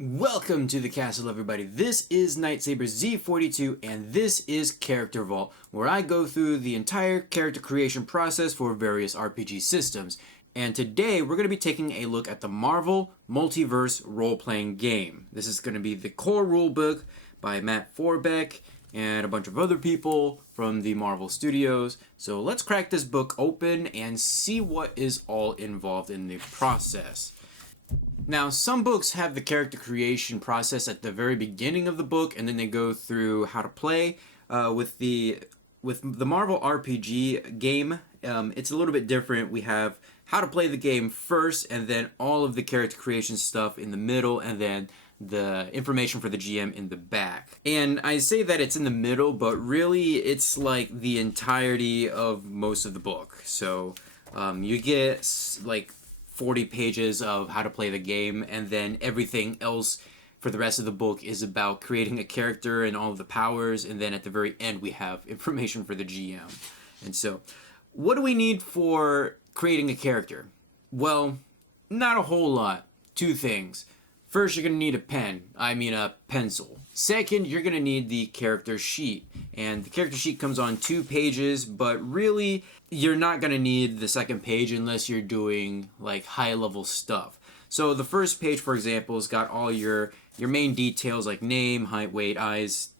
Welcome to the castle, everybody. This is Nightsaber Z42, and this is Character Vault, where I go through the entire character creation process for various RPG systems. And today, we're going to be taking a look at the Marvel Multiverse role-playing game. This is going to be the core rulebook by Matt Forbeck and a bunch of other people from the Marvel Studios. So let's crack this book open and see what is all involved in the process. Now, some books have the character creation process at the very beginning of the book, and then they go through how to play. With the Marvel RPG game, it's a little bit different. We have how to play the game first, and then all of the character creation stuff in the middle, and then the information for the GM in the back. And I say that it's in the middle, but really it's like the entirety of most of the book. So you get like 40 pages of how to play the game, and then everything else for the rest of the book is about creating a character and all of the powers, and then at the very end we have information for the GM. And so, what do we need for creating a character? Well, not a whole lot. Two things. First, you're going to need a pencil. Second, you're going to need the character sheet. And the character sheet comes on 2 pages, but really, you're not going to need the second page unless you're doing like high-level stuff. So the first page, for example, has got all your main details like name, height, weight, eyes,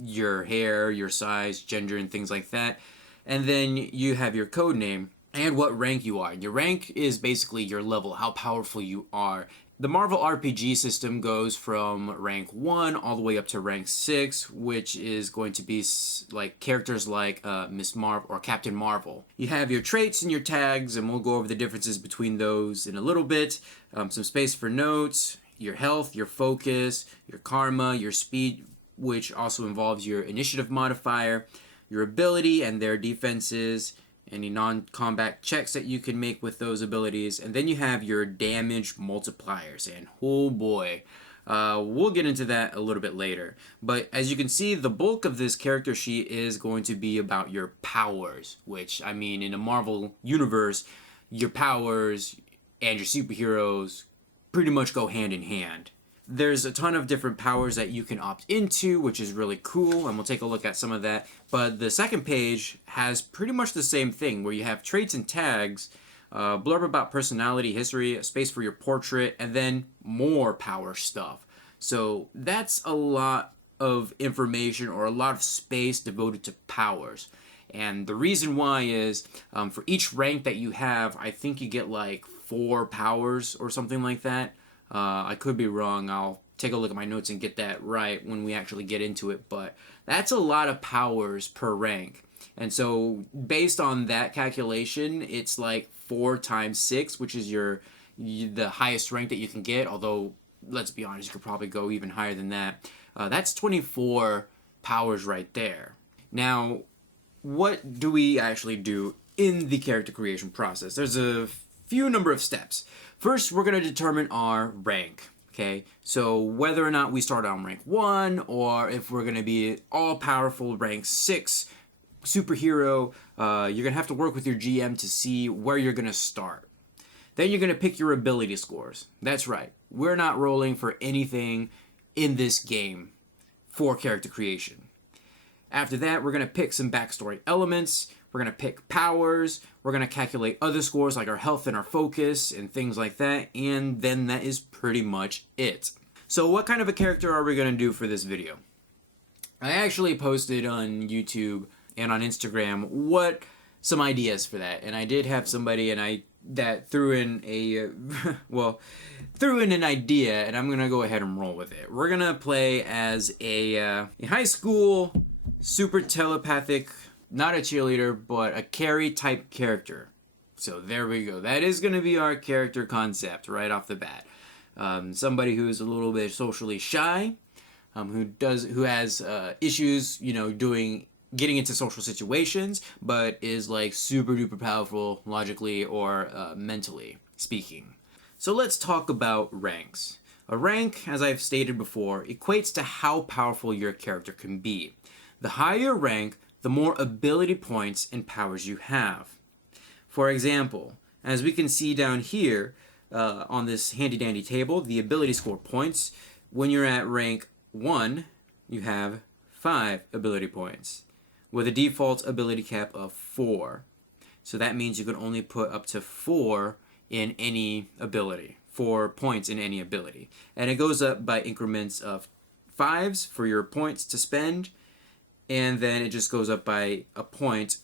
your hair, your size, gender, and things like that. And then you have your code name and what rank you are. Your rank is basically your level, how powerful you are. The Marvel RPG system goes from rank 1 all the way up to rank 6, which is going to be like characters like Miss Marvel or Captain Marvel. You have your traits and your tags, and we'll go over the differences between those in a little bit. Some space for notes, your health, your focus, your karma, your speed, which also involves your initiative modifier, your ability and their defenses, any non-combat checks that you can make with those abilities, and then you have your damage multipliers, and oh boy, we'll get into that a little bit later. But as you can see, the bulk of this character sheet is going to be about your powers, which, I mean, in a Marvel universe, your powers and your superheroes pretty much go hand in hand. There's a ton of different powers that you can opt into, which is really cool, and we'll take a look at some of that. But the second page has pretty much the same thing, where you have traits and tags, blurb about personality, history, a space for your portrait, and then more power stuff. So that's a lot of information, or a lot of space devoted to powers. And the reason why is, for each rank that you have, I think you get like 4 powers or something like that. I could be wrong. I'll take a look at my notes and get that right when we actually get into it, but that's a lot of powers per rank. And so based on that calculation, it's like 4 times 6, which is the highest rank that you can get, although let's be honest, you could probably go even higher than that. That's 24 powers right there. Now, what do we actually do in the character creation process? There's a few number of steps. First, we're going to determine our rank, okay? So whether or not we start on rank 1, or if we're going to be all-powerful rank 6 superhero, you're going to have to work with your GM to see where you're going to start. Then you're going to pick your ability scores. That's right. We're not rolling for anything in this game for character creation. After that, we're going to pick some backstory elements. We're going to pick powers. We're going to calculate other scores like our health and our focus and things like that. And then that is pretty much it. So what kind of a character are we going to do for this video? I actually posted on YouTube and on Instagram some ideas for that. And I did have somebody that threw in an idea, and I'm going to go ahead and roll with it. We're going to play as a high school super telepathic, not a cheerleader, but a Carrie type character. So there we go. That is going to be our character concept right off the bat. Somebody who's a little bit socially shy, who has issues, getting into social situations, but is like super duper powerful logically or mentally speaking. So let's talk about ranks. A rank, as I've stated before, equates to how powerful your character can be. The higher rank, the more ability points and powers you have. For example, as we can see down here on this handy dandy table, the ability score points, When you're at rank 1, you have 5 ability points with a default ability cap of 4. So that means you can only put up to 4 in any ability, 4 points in any ability. And it goes up by increments of 5s for your points to spend, and then it just goes up by a point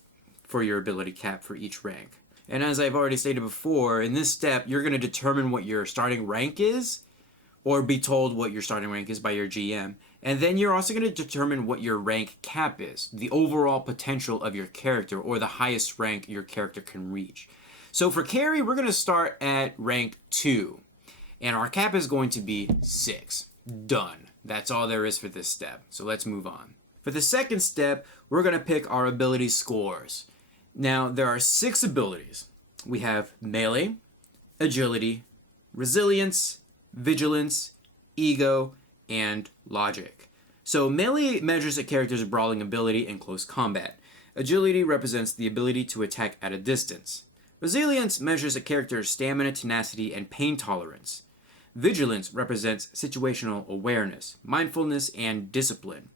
for your ability cap for each rank. And as I've already stated before, in this step, you're going to determine what your starting rank is, or be told what your starting rank is by your GM. And then you're also going to determine what your rank cap is, the overall potential of your character, or the highest rank your character can reach. So for Carrie, we're going to start at rank 2, and our cap is going to be 6. Done. That's all there is for this step. So let's move on. For the second step, we're going to pick our ability scores. Now, there are 6 abilities. We have melee, agility, resilience, vigilance, ego, and logic. So melee measures a character's brawling ability in close combat. Agility represents the ability to attack at a distance. Resilience measures a character's stamina, tenacity, and pain tolerance. Vigilance represents situational awareness, mindfulness, and discipline.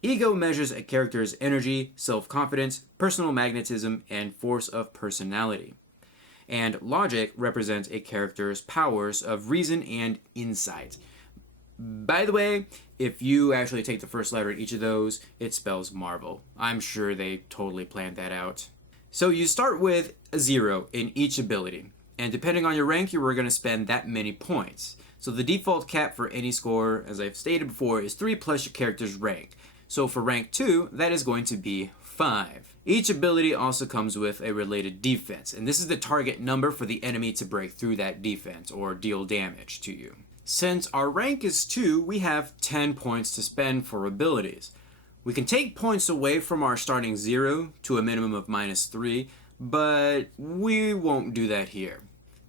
Ego measures a character's energy, self-confidence, personal magnetism, and force of personality. And logic represents a character's powers of reason and insight. By the way, if you actually take the first letter in each of those, it spells Marvel. I'm sure they totally planned that out. So you start with a 0 in each ability, and depending on your rank, you are going to spend that many points. So the default cap for any score, as I've stated before, is 3 plus your character's rank. So for rank 2, that is going to be 5. Each ability also comes with a related defense, and this is the target number for the enemy to break through that defense or deal damage to you. Since our rank is 2, we have 10 points to spend for abilities. We can take points away from our starting 0 to a minimum of -3, but we won't do that here.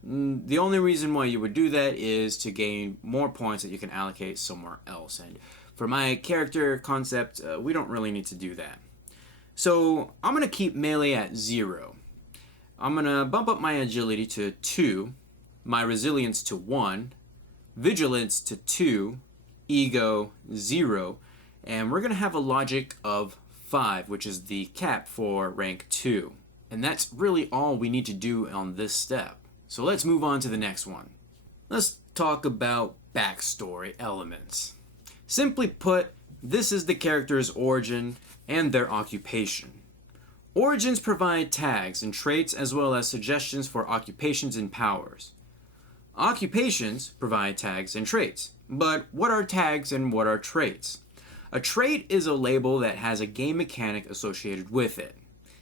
The only reason why you would do that is to gain more points that you can allocate somewhere else, and for my character concept, we don't really need to do that. So I'm going to keep melee at 0. I'm going to bump up my agility to 2, my resilience to 1, vigilance to 2, ego 0, and we're going to have a logic of 5, which is the cap for rank 2. And that's really all we need to do on this step. So let's move on to the next one. Let's talk about backstory elements. Simply put, this is the character's origin and their occupation. Origins provide tags and traits as well as suggestions for occupations and powers. Occupations provide tags and traits. But what are tags and what are traits? A trait is a label that has a game mechanic associated with it.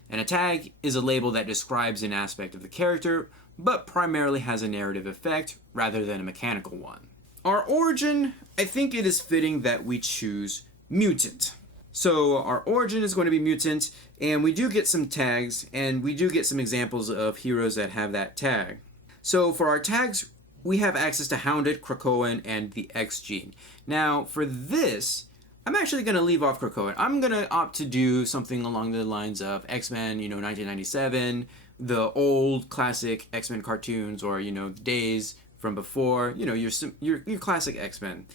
And a tag is a label that describes an aspect of the character, but primarily has a narrative effect rather than a mechanical one. Our origin, I think it is fitting that we choose mutant. So our origin is going to be mutant, and we do get some tags, and we do get some examples of heroes that have that tag. So for our tags, we have access to Hounded, Krakoan, and the X gene. Now for this, I'm actually going to leave off Krakoan. I'm going to opt to do something along the lines of X-Men, 1997, the old classic X-Men cartoons, or, days from before, your classic X-Men,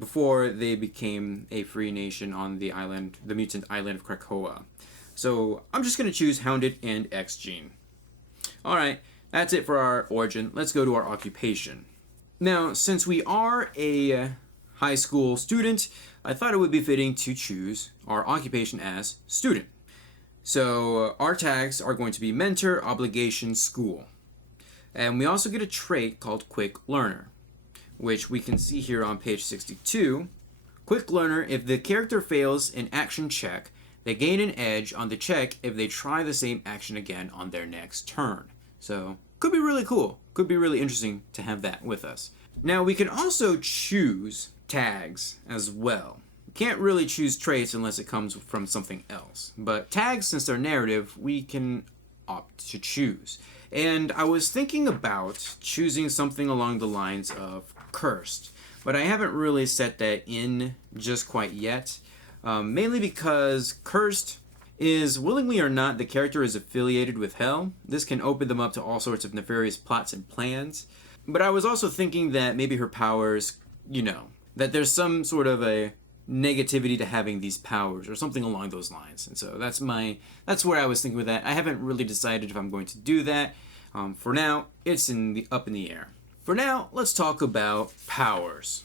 before they became a free nation on the island, the mutant island of Krakoa. So I'm just going to choose Hounded and X gene. Alright, that's it for our origin. Let's go to our occupation. Now, since we are a high school student, I thought it would be fitting to choose our occupation as student. So our tags are going to be mentor, obligation, school. And we also get a trait called Quick Learner, which we can see here on page 62. Quick Learner, if the character fails an action check, they gain an edge on the check if they try the same action again on their next turn. So, could be really cool. Could be really interesting to have that with us. Now, we can also choose tags as well. Can't really choose traits unless it comes from something else. But tags, since they're narrative, we can opt to choose. And I was thinking about choosing something along the lines of cursed, but I haven't really set that in just quite yet. Mainly because cursed is, willingly or not, the character is affiliated with hell. This can open them up to all sorts of nefarious plots and plans. But I was also thinking that maybe her powers, that there's some sort of a negativity to having these powers or something along those lines. And so that's where I was thinking with that. I haven't really decided if I'm going to do that. For now, it's up in the air. For now, let's talk about powers.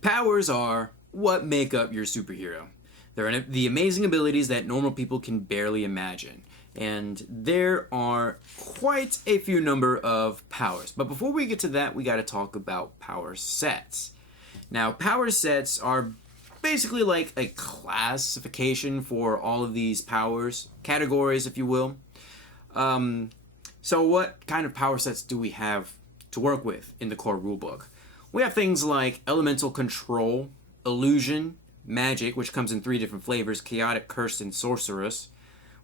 Powers are what make up your superhero. They're the amazing abilities that normal people can barely imagine. And there are quite a few number of powers. But before we get to that, we got to talk about power sets. Now, power sets are basically like a classification for all of these powers, categories, if you will. So what kind of power sets do we have to work with in the core rulebook? We have things like elemental control, illusion, magic, which comes in 3 different flavors: chaotic, cursed, and sorceress.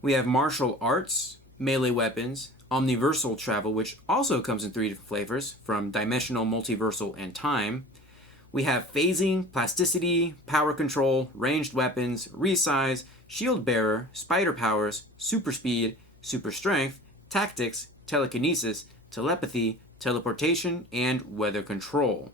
We have martial arts, melee weapons, omniversal travel, which also comes in 3 different flavors, from dimensional, multiversal, and time. We have phasing, plasticity, power control, ranged weapons, resize, shield bearer, spider powers, super speed, super strength, tactics, telekinesis, telepathy, teleportation, and weather control.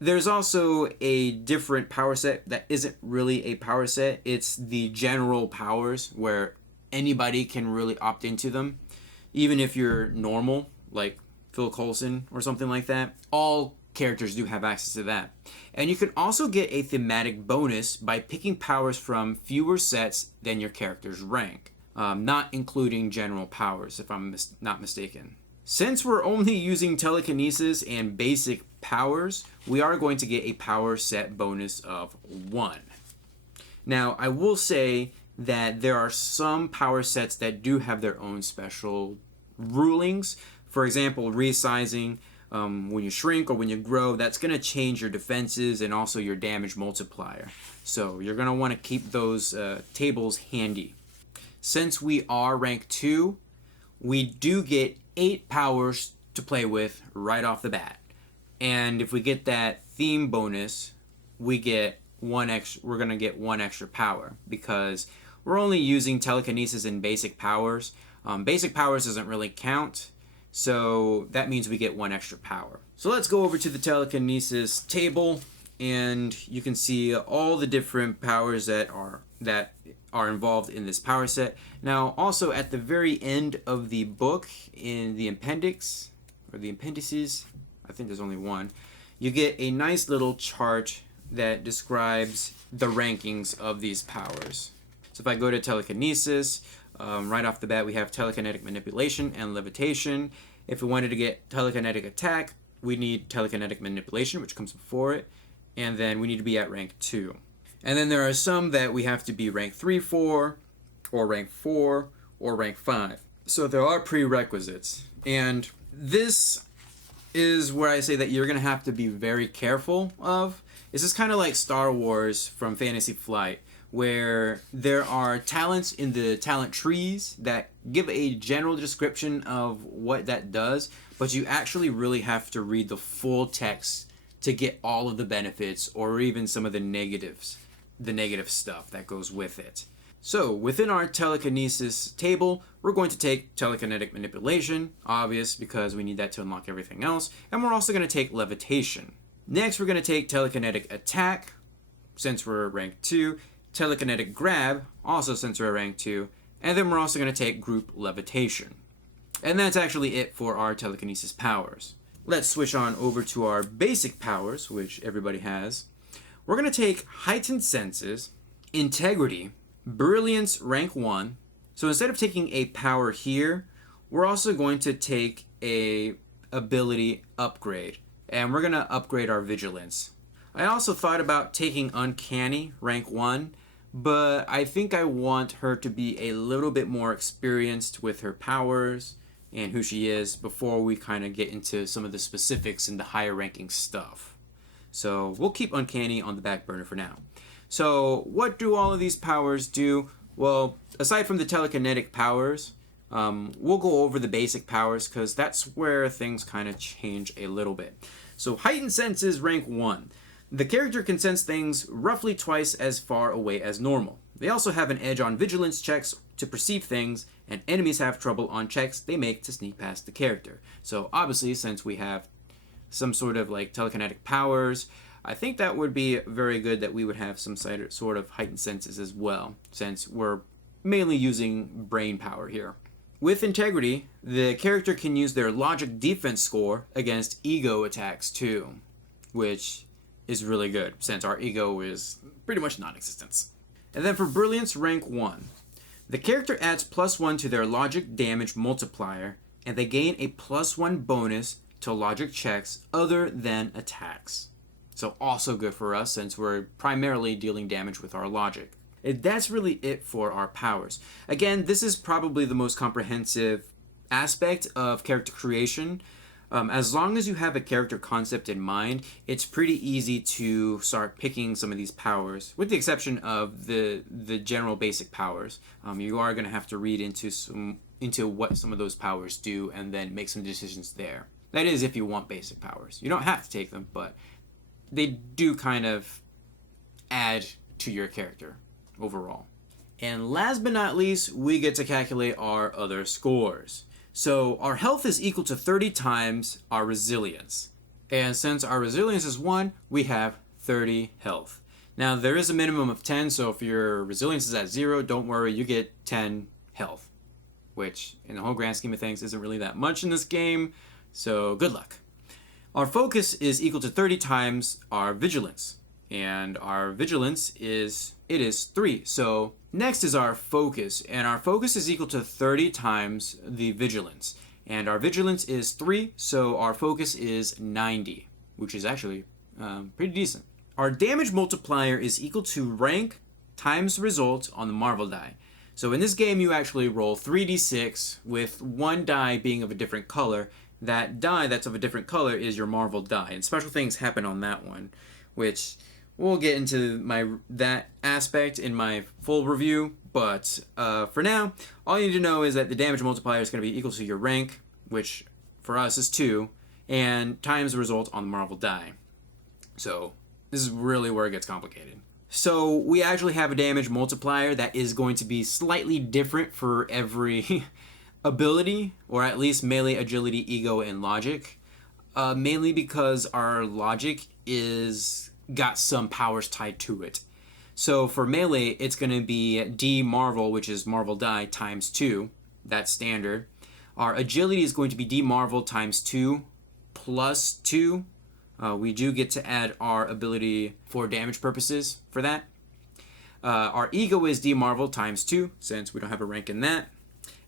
There's also a different power set that isn't really a power set. It's the general powers where anybody can really opt into them. Even if you're normal, like Phil Coulson or something like that, all characters do have access to that. And you can also get a thematic bonus by picking powers from fewer sets than your character's rank, not including general powers, if I'm not mistaken. Since we're only using telekinesis and basic powers, we are going to get a power set bonus of 1. Now, I will say that there are some power sets that do have their own special rulings. For example, resizing, when you shrink or when you grow, that's going to change your defenses and also your damage multiplier. So you're going to want to keep those tables handy. Since we are rank 2, we do get 8 powers to play with right off the bat. And if we get that theme bonus, we're going to get 1 extra power because we're only using telekinesis and basic powers. Basic powers doesn't really count, so that means we get 1 extra power. So let's go over to the telekinesis table, and you can see all the different powers that are involved in this power set. Now, also at the very end of the book, in the appendix, or the appendices, I think there's only one, you get a nice little chart that describes the rankings of these powers. So if I go to telekinesis, right off the bat we have telekinetic manipulation and levitation. If we wanted to get telekinetic attack, we need telekinetic manipulation, which comes before it, and then we need to be at rank 2. And then there are some that we have to be rank 3 for, or rank 4, or rank 5. So there are prerequisites. And this is where I say that you're going to have to be very careful of. This is kind of like Star Wars from Fantasy Flight, where there are talents in the talent trees that give a general description of what that does, but you actually really have to read the full text to get all of the benefits or even some of the negatives, the negative stuff that goes with it. So within our telekinesis table, we're going to take telekinetic manipulation, obvious because we need that to unlock everything else, and we're also going to take levitation. Next, we're going to take telekinetic attack, since we're rank 2, telekinetic grab, also since we're rank 2, and then we're also going to take group levitation. And that's actually it for our telekinesis powers. Let's switch on over to our basic powers, which everybody has. We're going to take heightened senses, integrity, brilliance rank 1. So instead of taking a power here, we're also going to take a ability upgrade, and we're going to upgrade our vigilance. I also thought about taking uncanny rank 1, but I think I want her to be a little bit more experienced with her powers and who she is before we kind of get into some of the specifics and the higher ranking stuff. So we'll keep uncanny on the back burner for now. So what do all of these powers do? Well, aside from the telekinetic powers, we'll go over the basic powers because that's where things kind of change a little bit. So heightened senses rank 1. The character can sense things roughly twice as far away as normal. They also have an edge on vigilance checks to perceive things, and enemies have trouble on checks they make to sneak past the character. So obviously, since we have some sort of like telekinetic powers, I think that would be very good that we would have some sort of heightened senses as well, since we're mainly using brain power here. With integrity, the character can use their logic defense score against ego attacks too, which is really good since our ego is pretty much non-existent. And then for brilliance rank 1, the character adds +1 to their logic damage multiplier, and they gain a +1 bonus to logic checks other than attacks. So also good for us since we're primarily dealing damage with our logic. That's really it for our powers. Again, this is probably the most comprehensive aspect of character creation. As long as you have a character concept in mind, it's pretty easy to start picking some of these powers, with the exception of the general basic powers. You are going to have to read into what some of those powers do and then make some decisions there. That is if you want basic powers. You don't have to take them, but they do kind of add to your character overall. And last but not least, we get to calculate our other scores. So our health is equal to 30 times our resilience. And since our resilience is 1, we have 30 health. Now there is a minimum of 10, so if your resilience is at 0, don't worry, you get 10 health. Which, in the whole grand scheme of things, isn't really that much in this game, so good luck. Our focus is equal to 30 times our vigilance. And our vigilance is 3. So next is our focus, and our focus is equal to 30 times the vigilance. And our vigilance is 3, so our focus is 90, which is actually pretty decent. Our damage multiplier is equal to rank times result on the Marvel die. So in this game, you actually roll 3d6 with one die being of a different color. That die that's of a different color is your Marvel die, and special things happen on that one, which we'll get into that aspect in my full review, but for now, all you need to know is that the damage multiplier is going to be equal to your rank, which for us is 2, and times the result on the Marvel die. So this is really where it gets complicated. So we actually have a damage multiplier that is going to be slightly different for every ability, or at least melee, agility, ego, and logic. Mainly because our logic is got some powers tied to it. So for melee, it's going to be D Marvel, which is Marvel die, times 2. That's standard. Our agility is going to be D Marvel times 2 plus 2. We do get to add our ability for damage purposes for that. Our ego is D Marvel times 2, since we don't have a rank in that.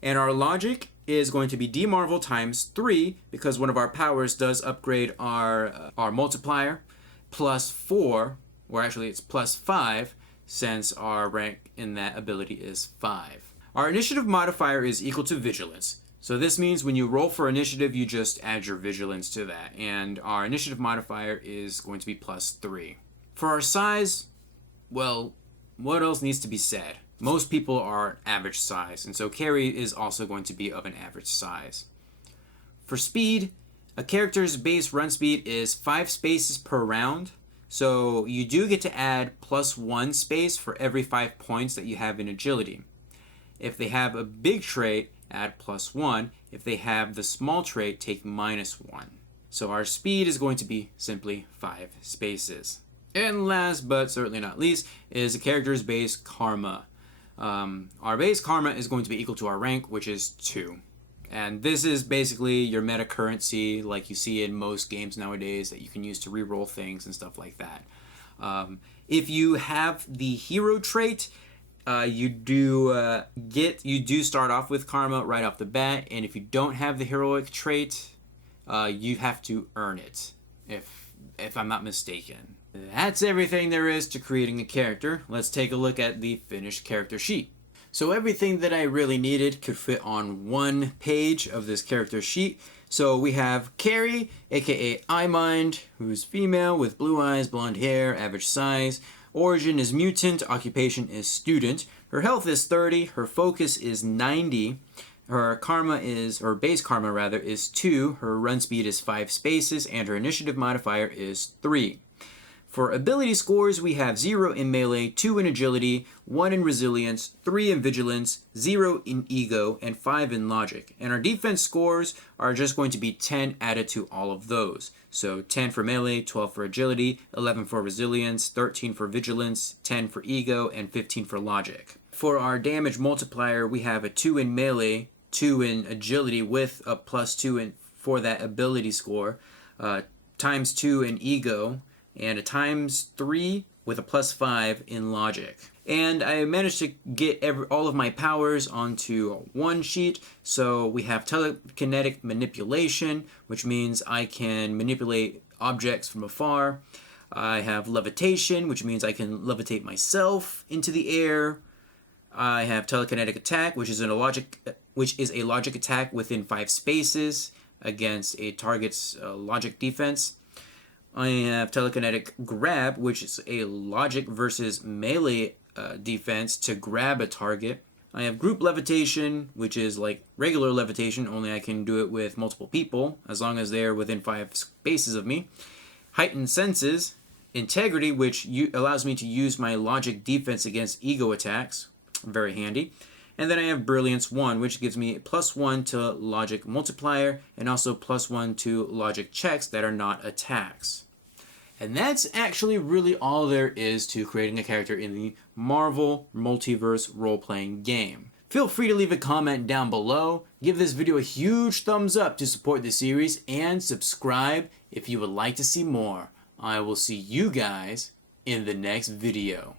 And our logic is going to be D Marvel times 3, because one of our powers does upgrade our multiplier, plus 4, or actually it's plus 5, since our rank in that ability is 5. Our initiative modifier is equal to vigilance. So this means when you roll for initiative, you just add your vigilance to that. And our initiative modifier is going to be plus 3. For our size, well, what else needs to be said? Most people are average size, and so Carrie is also going to be of an average size. For speed, a character's base run speed is 5 spaces per round, so you do get to add plus 1 space for every 5 points that you have in agility. If they have a big trait, add plus 1. If they have the small trait, take minus 1. So our speed is going to be simply 5 spaces. And last but certainly not least is a character's base karma. Our base karma is going to be equal to our rank, which is 2. And this is basically your meta currency like you see in most games nowadays that you can use to reroll things and stuff like that. If you have the hero trait, you do start off with karma right off the bat, and if you don't have the heroic trait, you have to earn it, if I'm not mistaken. That's everything there is to creating a character. Let's take a look at the finished character sheet. So everything that I really needed could fit on one page of this character sheet. So we have Carrie, aka iMind, who's female with blue eyes, blonde hair, average size. Origin is mutant, occupation is student. Her health is 30, her focus is 90. Her base karma rather, is 2. Her run speed is 5 spaces, and her initiative modifier is 3. For ability scores, we have 0 in melee, 2 in agility, 1 in resilience, 3 in vigilance, 0 in ego, and 5 in logic. And our defense scores are just going to be 10 added to all of those. So 10 for melee, 12 for agility, 11 for resilience, 13 for vigilance, 10 for ego, and 15 for logic. For our damage multiplier, we have a 2 in melee, 2 in agility with a +2 for that ability score, times 2 in ego, and a ×3 with a +5 in logic. And I managed to get all of my powers onto one sheet. So we have telekinetic manipulation, which means I can manipulate objects from afar. I have levitation, which means I can levitate myself into the air. I have telekinetic attack, which is a logic attack within 5 spaces against a target's logic defense. I have telekinetic grab, which is a logic versus melee defense to grab a target. I have group levitation, which is like regular levitation, only I can do it with multiple people, as long as they're within 5 spaces of me. Heightened senses. Integrity, which allows me to use my logic defense against ego attacks. Very handy. And then I have Brilliance 1, which gives me +1 to logic multiplier and also +1 to logic checks that are not attacks. And that's actually really all there is to creating a character in the Marvel Multiverse role-playing game. Feel free to leave a comment down below, give this video a huge thumbs up to support the series, and subscribe if you would like to see more. I will see you guys in the next video.